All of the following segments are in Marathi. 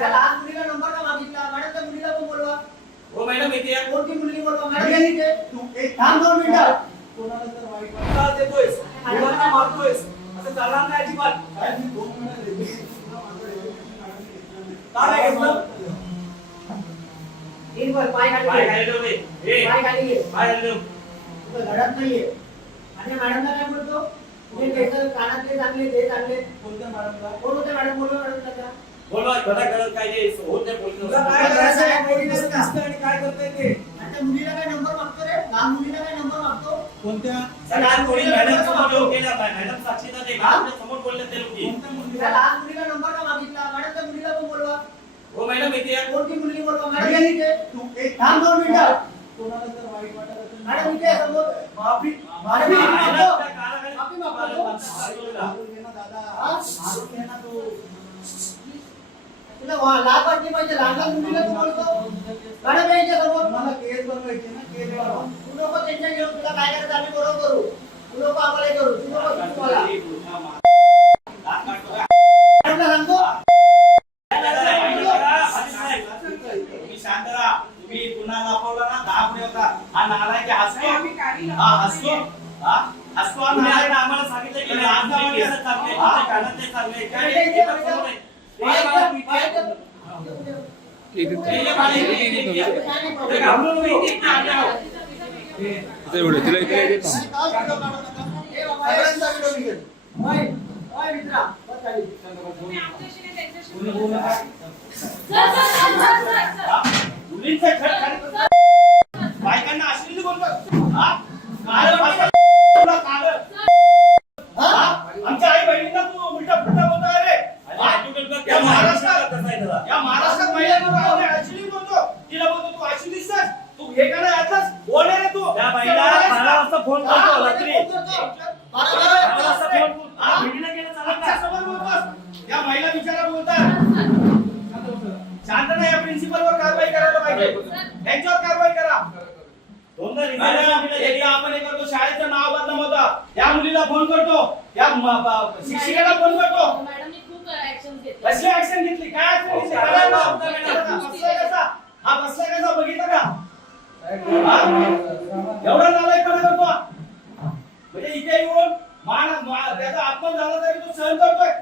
त्या लहान मुलीला नंबर का मागितला? मॅडम त्या मुलीला पण बोलवा. हो मॅडम येते. कोणती मुलगी बोलवा? मॅडम येते. तू एक थांब 2 मिनिटं. कोणाला तर वाईट वाटतं देतोयस, मुलांना मारतोयस, असं चालणार नाही अजिबात. काय मी 2 मिनिटं देते. काय घेतलं? इन वर पाय खाली ठेव रे. ए पाय खाली घे. पाय खाली ठेव. तुझं घडत नाहीये. आणि मॅडमला काय बोलतो? तुम्ही त्याचं कानातले चांगले ते चांगले. कोणत्या मॅडमला? कोण होते मॅडम? बोलवा मॅडमला त्या. बोलवा घडा घडत काय जे होत नाही पोलिस. तुला काय करायचं आहे? पोलिस दिसतं आणि काय करताय ते? आणि त्या मुलीला काय नंबर मागतो रे? लहान मुलीला काय नंबर मागतो? कोणत्या? सगळ्यात कोणी मॅडम समोर येऊ केला काय? मॅडम साक्षीदार आहे. मॅडमच्या समोर बोलले ते लोक. कोणत्या मुलीला? त्या लहान मुलीला नंबर का मागितला? मॅडम त्या मुलीला पण बोलवा. हो मॅडम येते. कोणती मुलगी बोलवा? मॅडम येते. तू एक थांब 2 मिनिटं. कोणाला तर वाईट वाटत असेल. मॅडम इथे समोर माफी माफी मागतो. माफी मागतो. मागतो दादा. मारून घे ना तू. तुला लाज वाटली पाहिजे. लहान मुलीला तू बोलतो. मॅडम यायच्या समोर. मला केस बनवायची ना, केस बनवा. तू नको टेन्शन घेऊ. तुला काय करायचं आम्ही बरोबर करू. तू नको आम्हाला हे करू. तू नको तुम्हाला. मॅडमला सांगतो. तुम्ही शांत राहा. तुम्ही पुन्हा दाखवला ना 10 पुढे होता. हा नालायक हसतो. हा हसतो. हा हसतो. हा नालायक आम्हाला सांगितलं की आज नावाने असं चाललंय. तुमच्या कानातले चाललंय. काय हे बरोबर आहे. बायकांना अश्लील बोलतात. आमच्या आई बहिणींना तू उलटा पुलटा बोलतोय रे. या महाराष्ट्रात महिलांना अश्लील बोलतो. तिला बोलतो तू अश्लील दिसतोस. तू हे का नाही आताच बोलले रे तू. त्या बाईला 12 वाजता फोन करतो रात्री. 12 वाजता फोन करतो. बहिणीला केलं चालत नाही. समोर बोलतोस. या महिला बिचारा बोलतात. शांत नाही. या प्रिन्सिपलवर कारवाई करायला पाहिजे. त्यांच्यावर कारवाई करा. आपण हे करतो. शाळेचं नाव बदनाम होतं. या मुलीला फोन करतो. या शिक्षिकेला फोन करतो. कसली ऍक्शन घेतली? काय ऍक्शन घेतली? बसलाय कसा? हा बसलाय कसा बघितलं का? एवढा नालायक कडे करतो. म्हणजे इथे येऊन त्याचा अपमान झाला तरी तो सहन करतोय.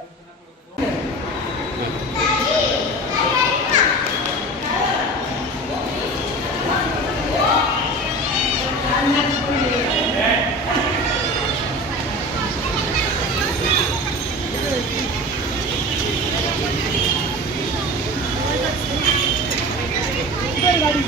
गाडी